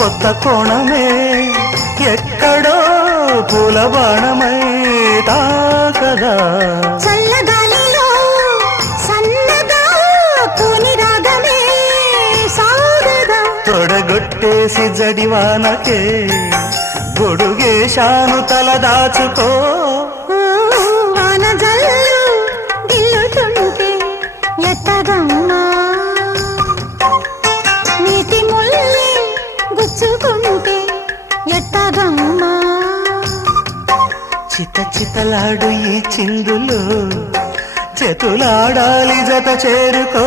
కొత్త కోణమే ఎక్కడో పూల బాణమై తాకదా తొడగొట్టేసి జడివానకే గొడుగేశాను తల దాచుకో. వాన జల్లు గిల్లుతుంటే ఎత్తగమ్మా. చిత చితలాడు ఈ చిందులు చేతులాడాలి జత చేరుకో.